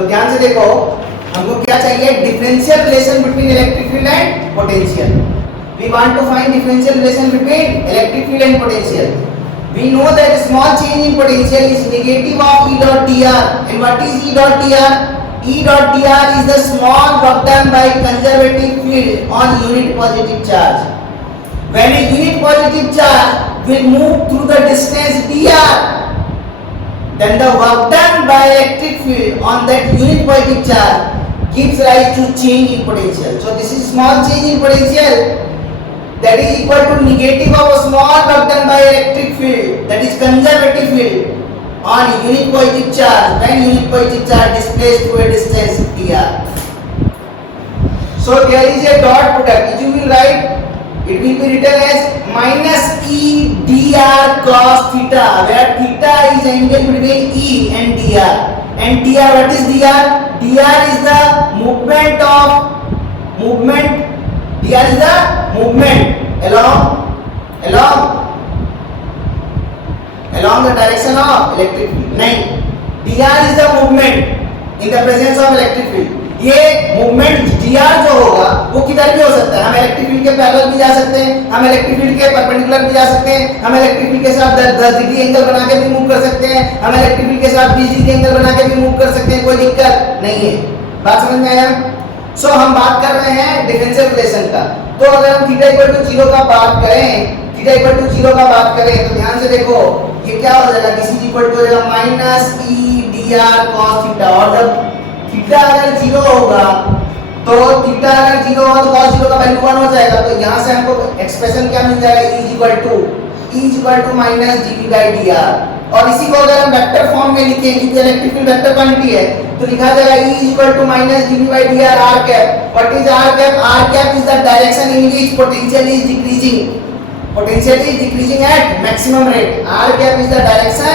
तो ध्यान से देखो, हमको क्या चाहिए? Differential relation between electric field and potential. We want to find differential relation between electric field and potential. We know that a small change in potential is negative of E dot dr. And what is E dot dr? E dot dr is the small work done by conservative field on unit positive charge. When a unit positive charge will move through the distance dr, then the work done by electric field on that unit positive charge gives rise to change in potential. So this is small change in potential that is equal to negative of a small work done by electric field, that is conservative field on unit positive charge when unit positive charge displaced to a distance dr. So there is a dot product which you will write, it will be written as minus E dr cos theta, where theta is angle between E and dr. And dr, what is dr? Dr is the movement dr is the movement along the direction of electric field. नहीं, dr is the movement in the presence of electric field. ये movement dr जो होगा वो किधर भी हो सकता है। हम इलेक्ट्रिक फील्ड के पैरेलल भी जा सकते हैं, हम इलेक्ट्रिक फील्ड के परपेंडिकुलर भी जा सकते हैं, हम इलेक्ट्रिक फील्ड के साथ 10 डिग्री एंगल बना के भी मूव कर सकते हैं, हम इलेक्ट्रिक फील्ड के साथ 20 डिग्री एंगल बना के भी मूव कर सकते हैं, कोई दिक्कत नहीं है। बात समझ में आया? सो हम बात कर रहे हैं डिफरेंशियल रिलेशन का। तो अगर हम थीटा इक्वल टू 0 का बात करें, थीटा इक्वल टू 0 का बात करें तो ध्यान से देखो, ये क्या हो जाएगा? दिस इज इक्वल टू हो जाएगा माइनस ई dr cos थीटा। और जब थीटा अगर 0 होगा तो थीटा अगर 0 होगा तो cos 0 का वैल्यू 1 हो जाएगा। तो यहां से हमको एक्सप्रेशन क्या मिल जाएगा? E is equal to minus dv by dr। और इसी को अगर हम वेक्टर फॉर्म में लिखें, क्योंकि इलेक्ट्रिक फील्ड वेक्टर क्वांटिटी है, तो लिखा जाएगा E is equal to minus dv by dr r cap. What is r cap? r cap is the direction in which potential is decreasing. Potential is decreasing at maximum rate. R cap is the direction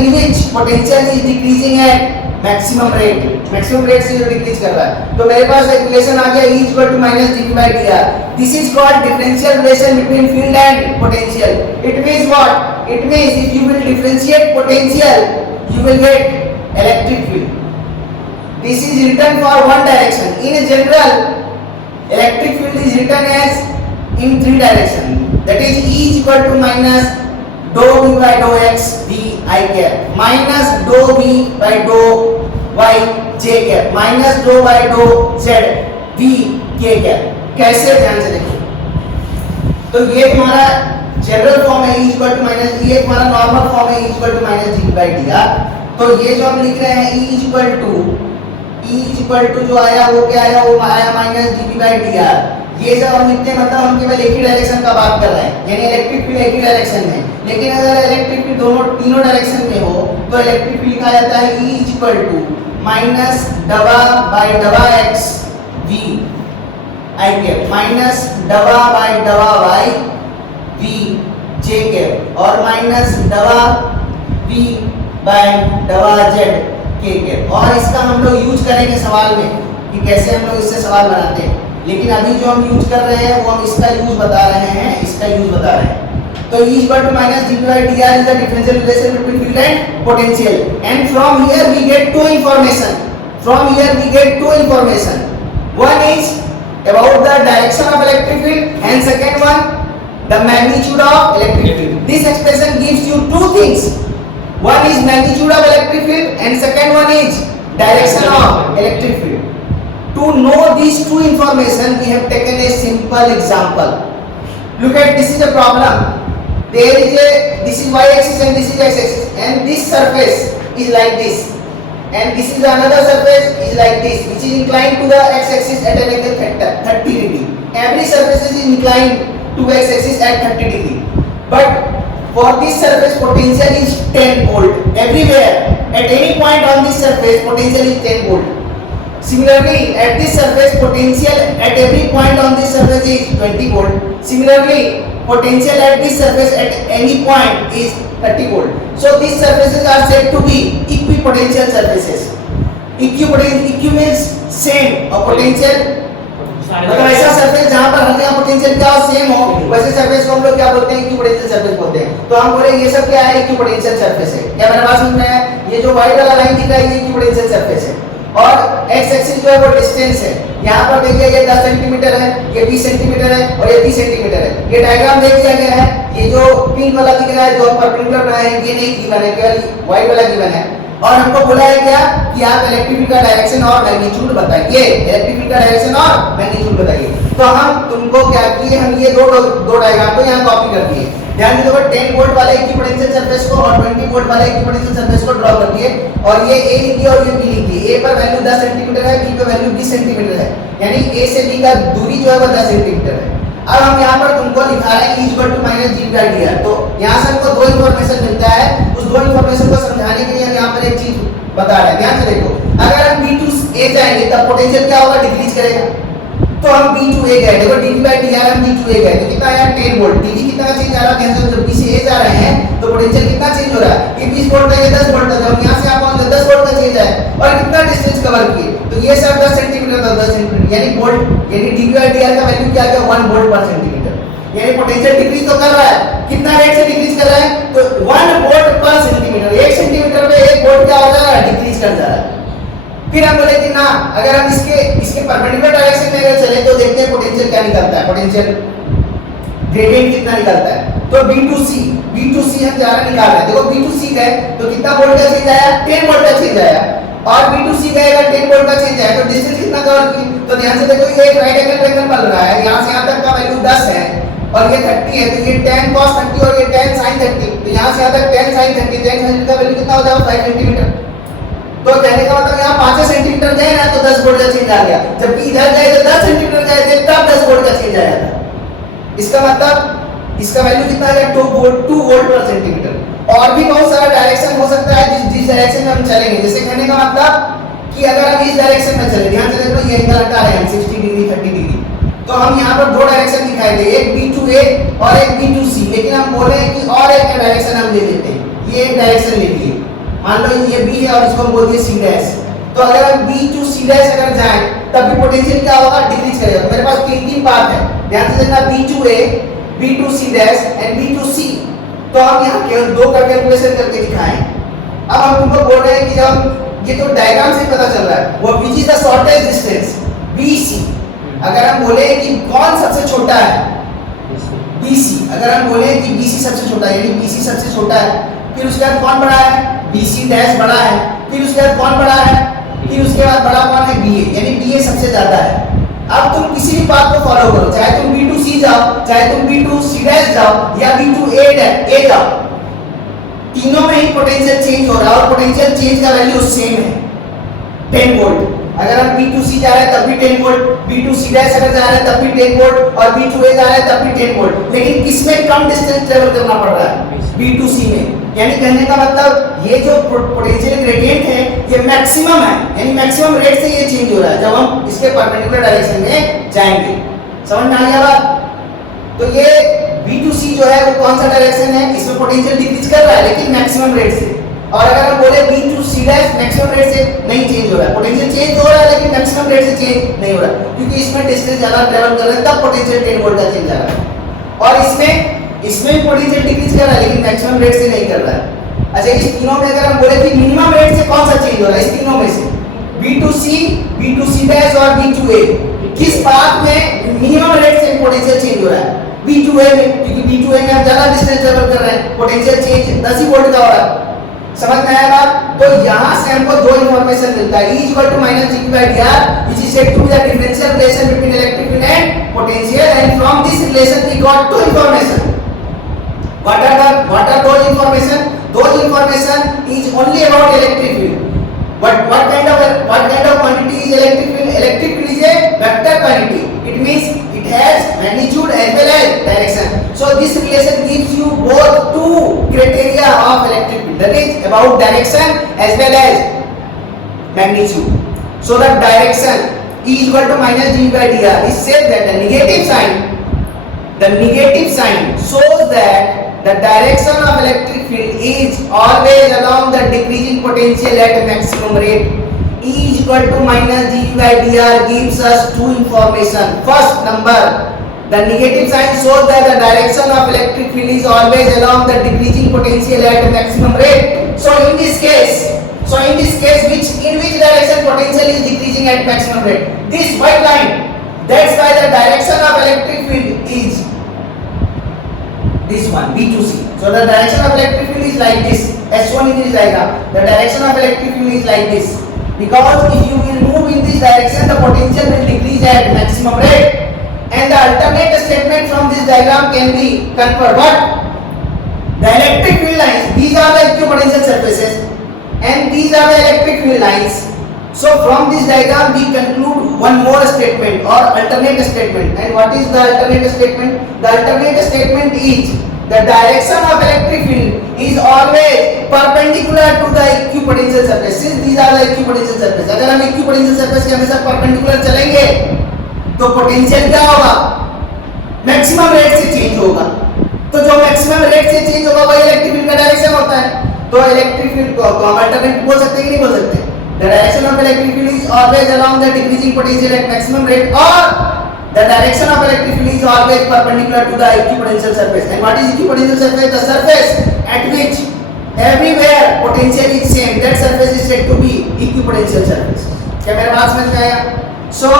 in which potential is decreasing at maximum rate. Maximum rate से जो decrease कर रहा है। तो मेरे पास एक relation आ गया E equal to minus dv by dr. This is called differential relation between field and potential. It means what? It means if you will differentiate potential, you will get electric field. This is written for one direction. In general, electric field is written as in 3 direction, that is E is equal to minus dou v by dou x d I cap minus dou v by dou y j cap minus dou by dou z v k cap। कैसे? ध्यान से देखो, तो ये तुम्हारा general form है E equal to minus, ये तुम्हारा नॉर्मल फॉर्म है E equal to minus dv by dr। तो ये जो हम लिख रहे हैं E इक्वल टू जो आया वो क्या आया? वो आया माइनस dv by dr। ये जब हम लिखते हैं मतलब हम केवल एक ही डायरेक्शन का बात कर रहे हैं, यानी इलेक्ट्रिक फील्ड एक ही डायरेक्शन में। लेकिन अगर इलेक्ट्रिक फील्ड तीनों डायरेक्शन में हो तो इलेक्ट्रिक फील्ड लिखा जाता है E is equal to minus दवा बाय दवा x v I cap minus दवा बाय दवा y v j कैप और माइनस दवा v बाय दवा z k कैप। और इसका हम लोग यूज करेंगे सवाल में कि कैसे हम लोग इससे सवाल बनाते हैं। लेकिन अभी जो हम यूज कर रहे हैं वो हम इसका यूज बता रहे हैं। तो E equal to minus dv by dr is the differential relation between field and potential, and from here we get two information. One is about the direction of electric field, and second one the magnitude of electric field. This expression gives you two things. One is magnitude of electric field, and second one is direction of electric field. To know these two information, we have taken a simple example. Look at this is a problem. This is y-axis and this is x-axis, and this surface is like this, and this is another surface is like this, which is inclined to the x-axis at an angle 30 degree. Every surface is inclined to x-axis at 30 degree. But for this surface, potential is 10 volt everywhere. At any point on this surface, potential is 10 volt. Similarly, at this surface, potential at every point on this surface is 20 volt. Similarly, potential at this surface at any point is 30 volt. So these surfaces are said to be equipotential surfaces. Equ means same और potential मतलब ऐसा surface जहां पर हर जगह potential क्या हो same हो, वैसे सरफेस को हम लोग क्या बोलते हैं? इक्विपोटेंशियल सरफेस बोलते हैं। तो हम बोले ये सब क्या है? इक्विपोटेंशियल सरफेस है। क्या मेरा बात समझ में आया? ये जो व्हाइट वाला लाइन दिख रहा है ये इक्विपोटेंशियल सरफेस है, और एक्स एक्सिस जो है वो डिस्टेंस है। यहाँ पर देखिए ये 10 सेंटीमीटर है, ये 20 सेंटीमीटर है और ये 30 सेंटीमीटर है। ये डायग्राम देख दिया गया है। ये जो पिंक वाला दिख रहा है जो परपेंडिकुलर बनाए हैं ये नहीं गिवन है, केवल व्हाइट वाला गिवन है। और हमको बोला है क्या कि आप इलेक्ट्रिक फील्ड का डायरेक्शन और मैग्नीट्यूड बताइए, इलेक्ट्रिक फील्ड का डायरेक्शन और मैग्नीट्यूड बताइए। तो हम तुमको क्या किए, हम ये दो डायग्राम को यहाँ कॉपी कर दिए। ध्यान दीजिएगा 10 वोल्ट वाले इक्विपोटेंशियल सरफेस को और 20 वोल्ट वाले इक्विपोटेंशियल सरफेस को ड्रॉ कर दिए, और ये ए लिखिए और ये बी लिखिए। ए पर वैल्यू 10 सेंटीमीटर है, बी पर वैल्यू 20 सेंटीमीटर है, यानी ए से बी का दूरी जो है वो 10 सेंटीमीटर है। अब हम यहाँ पर तुमको दिखा रहे हैं E=-G/dr। तो यहाँ से हमको दो इंफॉर्मेशन मिलता है, उस दो इंफॉर्मेशन को समझाने के लिए हम यहाँ पर एक चीज बता रहे हैं। ध्यान से देखो, अगर हम B to A जाएंगे तब पोटेंशियल क्या होगा, डिक्रीज करेगा। तो हम B to A गए, देखो dV/dr हम B to A गए तो कितना आया 10 वोल्ट। dV कितना चेंज आ रहा है, जब B से A जा रहे हैं तो पोटेंशियल कितना चेंज हो रहा है, ये 20 वोल्ट था ये 10 वोल्ट था, जब यहां से आप पहुंचे 10 वोल्ट का चेंज है। और कितना डिस्टेंस कवर किए, तो ये सब 10 सेंटीमीटर था, 10 सेंटीमीटर यानी वोल्ट, यानी dV/dr का वैल्यू क्या आ गया 1 वोल्ट पर सेंटीमीटर। यानी पोटेंशियल डिक्रीज तो कर रहा है, कितना रेट से डिक्रीज कर रहा है, तो 1 वोल्ट पर सेंटीमीटर। 1 सेंटीमीटर में 1 वोल्ट क्या हो जा रहा है, डिक्रीज कर जा रहा है। फिर हम बोले कि ना, अगर हम इसके परपेंडिकुलर डायरेक्शन में अगर चले तो देखते हैं पोटेंशियल क्या निकलता है, पोटेंशियल ग्रेडियंट कितना निकलता है। तो B to C हम जा रहे निकाल रहे हैं। देखो B to C गए तो कितना वोल्ट का चेंज आया, 10 वोल्ट का चेंज आया, और B to C गए अगर 10 वोल्ट का चेंज आया तो डिस्टेंस कितना कवर की। तो ध्यान से देखो ये एक राइट एंगल ट्रायंगल बन रहा है, यहां से यहां तक का वैल्यू 10 है और ये 30 है, तो ये tan cos 30 और ये tan sin 30, तो यहां से यहां तक tan sin 30, tan sin का वैल्यू कितना हो जाएगा 5 सेंटीमीटर। तो कहने का मतलब यहाँ 5 सेंटीमीटर गए ना तो 10 वोल्ट का चेंज आ गया, जबकि इधर गए तो 10 सेंटीमीटर गए थे तब 10 वोल्ट का चेंज आया था। इसका मतलब इसका वैल्यू कितना आ गया 2 वोल्ट पर सेंटीमीटर। और भी बहुत सारा डायरेक्शन हो सकता है जिस डायरेक्शन में हम चलेंगे। जैसे कहने का मतलब कि अगर हम इस डायरेक्शन में चले, ध्यान से देखो ये एंगल हटा रहे हैं 60 डिग्री 30 डिग्री, तो हम यहाँ पर दो डायरेक्शन दिखाई दे, एक B to A और एक B to C, लेकिन हम बोल रहे हैं कि और एक डायरेक्शन हम ले लेते हैं। ये एक डायरेक्शन ले लिए, मान लो ये B है और इसको हम बोल दिए C'। तो अगर हम B to C' अगर जाएं तब भी पोटेंशियल क्या होगा, डिक्रीज करेगा। तो मेरे पास तीन बात है, ध्यान से देखना, B to A, B to C' and B to C। तो हम यहाँ केवल दो का कैलकुलेशन करके दिखाएं। अब हम तुमको बोल रहे हैं कि जब ये तो डायग्राम से पता चल रहा है, वो which is the shortest distance BC। अगर हम बोले कि कौन सबसे छोटा है, BC। अगर हम बोले कि BC सबसे छोटा है, यानी BC सबसे छोटा है, फिर उसके बाद कौन बड़ा है, BC' बड़ा है, फिर उसके बाद कौन बड़ा है, फिर उसके बाद बड़ा कौन है, BA, यानी BA सबसे ज्यादा है। अब तुम किसी भी बात को फॉलो करो, चाहे तुम B to C जाओ, चाहे तुम B to C' जाओ या B to A जाओ, तीनों में ही पोटेंशियल चेंज हो रहा है और पोटेंशियल चेंज का वैल्यू सेम है 10 वोल्ट। अगर हम B to C जा रहे हैं तब भी 10 वोल्ट, B to C' अगर जा रहे हैं तब भी 10 वोल्ट और B to A जा रहे हैं तब भी 10 वोल्ट। लेकिन किसमें कम डिस्टेंस ट्रेवल करना पड़ रहा है, B to C में। यानी कहने का मतलब ये जो पोटेंशियल ग्रेडियंट है ये मैक्सिमम है, यानी मैक्सिमम रेट से ये चेंज हो रहा है जब हम इसके परपेंडिकुलर डायरेक्शन में जाएंगे। समझ में आ गया बात। तो ये B to C जो है वो कौन सा डायरेक्शन है, इसमें पोटेंशियल डिक्रीज कर रहा है लेकिन मैक्सिमम रेट से। और अगर हम बोले B to C' maximum rate से नहीं चेंज हो रहा है, पोटेंशियल चेंज हो रहा है लेकिन मैक्सिमम रेट से चेंज नहीं हो रहा है, क्योंकि इसमें डिस्टेंस ज्यादा ट्रैवल कर रहे हैं तब पोटेंशियल 10 वोल्ट का चेंज आ रहा है। और इसमें पोटेंशियल डिक्रीज कर रहा है लेकिन मैक्सिमम रेट से नहीं कर रहा है। अच्छा, इस तीनों में अगर हम बोले कि मिनिमम रेट से कौन सा चेंज हो रहा है, इस तीनों में से B to C, B to C' और B to A, किस पाथ में मिनिमम रेट से पोटेंशियल चेंज हो रहा है, B to A में, क्योंकि B to A में हम ज्यादा डिस्टेंस ट्रैवल कर रहे हैं, पोटेंशियल चेंज 10 ही वोल्ट का हो रहा है। समझ में आया बात। तो यहां से हमको दो इंफॉर्मेशन मिलता है, E=-dV/dr which is said to be the differential relation between electric field and potential, and from this relation we got two information. What are those information? Those information is only about electric field. But what kind of quantity is electric field? Electric field is a vector quantity. It means it has magnitude as well as direction. So this relation gives you both two criteria of electric field, that is about direction as well as magnitude. So the direction E=-dV/dr is said that the negative sign shows that the direction of electric field is always along the decreasing potential at maximum rate. E=-dV/dr gives us two information. First number, the negative sign shows that the direction of electric field is always along the decreasing potential at maximum rate. So in this case So in this case, in which direction potential is decreasing at maximum rate? This white line. That's why the direction of electric field is this one, B2C. So the direction of electric field is like this. S1 in this diagram. The direction of electric field is like this. Because if you will move in this direction, the potential will decrease at maximum rate. And the alternate statement from this diagram can be conferred. What? The electric field lines, these are the equipotential surfaces, and these are the electric field lines. So from this diagram we conclude one more statement or alternate statement. And what is the alternate statement? The alternate statement is the direction of electric field is always perpendicular to the equipotential surface. Since these are the equipotential surface, अगर हम equipotential surface के हमेशा perpendicular चलेंगे तो potential क्या होगा? Maximum rate से change होगा. तो जो मैक्सिमम रेट से चेंज होगा वही इलेक्ट्रिक फील्ड का डायरेक्शन होता है. तो इलेक्ट्रिक फील्ड को हम अल्टरनेट बोल सकते हैं कि नहीं बोल सकते? The direction of electric field is always along the decreasing potential at maximum rate, or the direction of electric field is always perpendicular to the equipotential surface. And what is equipotential surface? The surface at which everywhere potential is same. That surface is said to be equipotential surface. क्या मेरे बात समझ में आया? So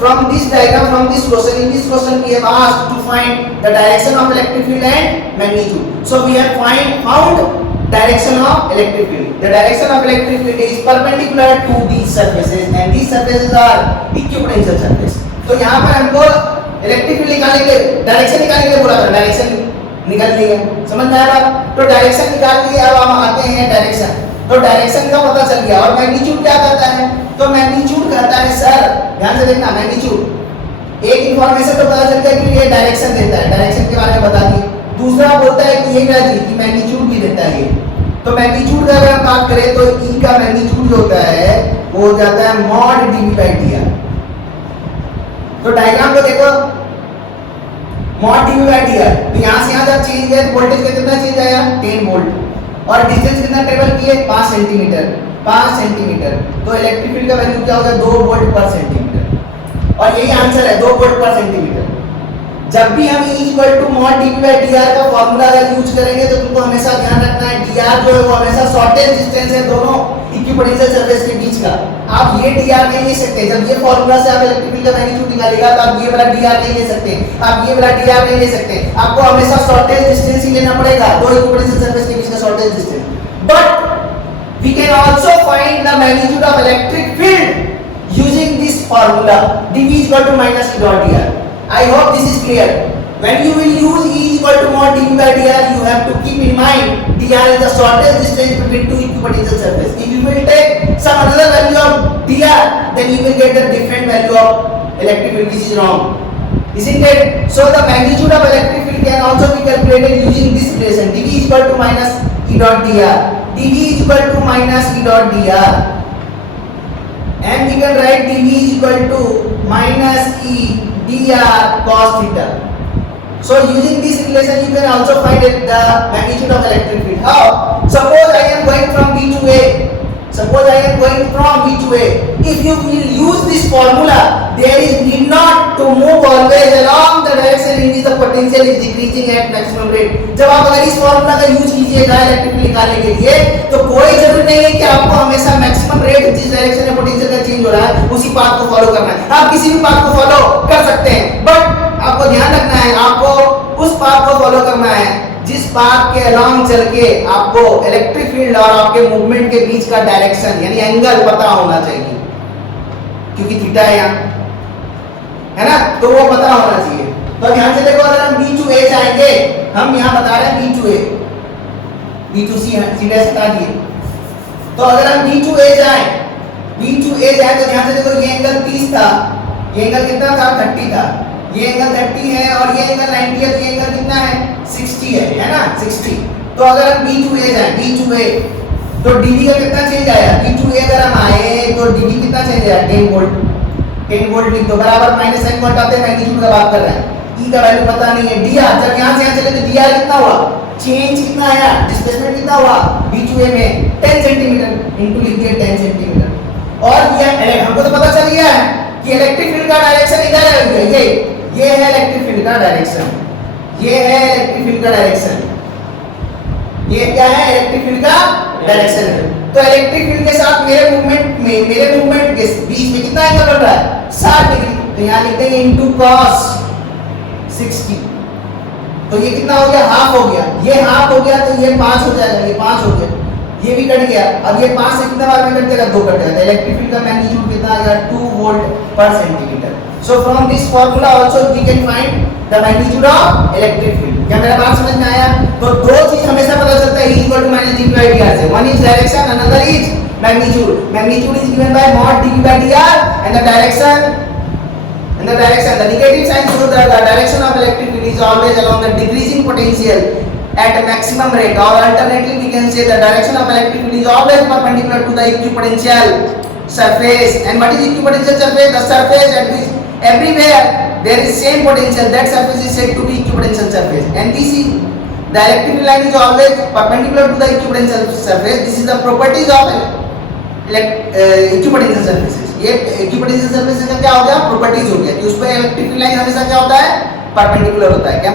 from this diagram, from this question, in this question we have asked to find the direction of electric field and magnitude. So we have found direction of electric field. The direction of electric field is perpendicular to these surfaces, and these surfaces are equipotential surface. तो यहाँ पर हमको electric field निकालने के लिए direction निकालने के लिए बोला था. डायरेक्शन निकाल लिया, समझ में आया बात? तो डायरेक्शन निकाल लिए. अब हम आते हैं डायरेक्शन. तो डायरेक्शन का पता चल गया. और मैग्नीट्यूड क्या करता है? तो मैग्नीट्यूड कहता है, सर ध्यान से देखना, मैग्नीट्यूड एक इंफॉर्मेशन तो पता चल गया कि ये डायरेक्शन देता है, डायरेक्शन के बारे में बता दिए. दूसरा बोलता है कि ये क्या चीज की मैग्नीट्यूड भी देता है. तो मैग्नीट्यूड का अगर हम बात करें तो ई का मैग्नीट्यूड जो होता है वो हो जाता है mod d v by d r. तो डायग्राम को देखो, mod d v by d r. तो यहाँ से यहाँ जब चेंज किया तो वोल्टेज का कितना चेंज आया? 10 वोल्ट. और डिस्टेंस कितना ट्रेवल किए? 5 सेंटीमीटर. 5 सेंटीमीटर. तो इलेक्ट्रिक फील्ड का वैल्यू क्या होगा? 2 वोल्ट पर सेंटीमीटर. और यही आंसर है, 2 वोल्ट पर सेंटीमीटर. जब भी हम E equal to mod d v by d r का फॉर्मूला अगर यूज करेंगे तो तुमको हमेशा ध्यान रखना है डी आर जो है वो हमेशा शॉर्टेज डिस्टेंस है दोनों इक्विपोटेंशियल सरफेस के बीच का. आप ये डी आर नहीं ले सकते. जब ये फॉर्मूला से आप इलेक्ट्रिक फील्ड का मैग्नीट्यूड निकालेगा तो आप ये वाला डी आर नहीं ले सकते. आप ये वाला डी आर नहीं ले सकते. आपको हमेशा शॉर्टेज डिस्टेंस ही लेना पड़ेगा, दो इक्विपोटेंशियल सरफेस के बीच का shortest distance. But we can also find the magnitude of electric field using this formula dv equal to minus E dot dr. I hope this is clear. When you will use E equal to mod dv by dr, you have to keep in mind dr is the shortest distance between two equipotential surfaces. If you will take some other value of dr, then you will get the different value of electric field, which is wrong. Isn't it? So the magnitude of electric field can also be calculated using this relation. dv is equal to minus E dot dr. dv is equal to minus E dot dr. And we can write dv is equal to minus E dr cos theta. So using this relation you can also find the magnitude of electric field. How? Suppose I am going from B to A. Suppose I am going from B to A. If you will use this formula, there is need not to move always along the direction in which the potential is decreasing at maximum rate. जब आप अगर इस formula का use कीजिएगा electric field निकालने के लिए तो कोई जरूरी नहीं है कि आपको हमेशा मैक्सिमम रेट जिस डायरेक्शन में पोटेंशियल का चेंज हो रहा है उसी पाथ को फॉलो करना है. आप किसी भी पाथ को फॉलो कर सकते हैं, बट आपको ध्यान रखना है आपको उस पाथ को फॉलो करना है जिस पाथ के अलोंग चल के आपको इलेक्ट्रिक फील्ड और आपके मूवमेंट के बीच का डायरेक्शन यानी एंगल पता होना चाहिए, क्योंकि थीटा है यहाँ, है ना, तो वो पता होना चाहिए. तो ध्यान से देखो, अगर हम B to A जाएंगे, हम यहाँ बता रहे हैं B to A, B to C सीधे हटा दिए. तो अगर हम B to A जाएं तो ध्यान से देखो, ये एंगल 30 था, ये एंगल कितना था? 30 था. ये एंगल 30 है और ये एंगल 90 है, तो ये एंगल कितना है? 60 है ना, 60. तो अगर हम B to A जाएं, B to A, तो dV का कितना चेंज आया? B to A अगर हम आए तो dV कितना चेंज आया? 10 वोल्ट. 10 वोल्ट लिख दो, बराबर माइनस साइन पॉइंट आते हैं, मैग्नीट्यूड का बात कर रहे हैं. E का वैल्यू पता नहीं है. dr जब यहाँ से यहाँ चले तो dr कितना हुआ? चेंज कितना आया? डिस्प्लेसमेंट कितना हुआ? B to A में 10 सेंटीमीटर इनटू लिख दिया 10 सेंटीमीटर. और ये हमको तो पता चल गया है कि इलेक्ट्रिक फील्ड का डायरेक्शन इधर है. ये है इलेक्ट्रिक फील्ड का डायरेक्शन, ये है इलेक्ट्रिक फील्ड का डायरेक्शन, ये क्या है? इलेक्ट्रिक फील्ड का डायरेक्शन है. तो इलेक्ट्रिक फील्ड के साथ मेरे मूवमेंट के बीच में कितना एंगल बन रहा है, 60 डिग्री। तो यहाँ लिख देंगे इनटू cos 60। तो ये कितना हो गया, हाफ हो गया, ये हाफ हो गया, तो ये 5 हो जाएगा, ये 5 हो गया, ये भी कट गया। अब ये 5 से कितना बार में कट जाएगा, 2 कट जाएगा। इलेक्ट्रिक फील्ड का मैग्नीट्यूड कितना आ गया, 2 वोल्ट पर centimetre. So from this formula also we can find the magnitude of electric field. क्या मेरा बात समझ में आया? तो दो चीज हमेशा पता चलता है, E = -dq/dr से। One is direction, another is magnitude. Magnitude is given by mod dq/dr and the direction, the negative sign shows that the direction of electric field is always along the decreasing potential at a maximum rate, or alternately we can say the direction of electric field is always perpendicular to the equipotential surface. And what is equipotential surface? The surface at which everywhere there is same potential, that surface is said to be equipotential surface. And this is the electric line is always perpendicular to the equipotential surface. This is the properties of equipotential surfaces. ये equipotential surfaces का क्या हो गया, properties हो गया कि उस पर इलेक्ट्रिक लाइन हमेशा क्या होता है, परपेंडिकुलर होता है। क्या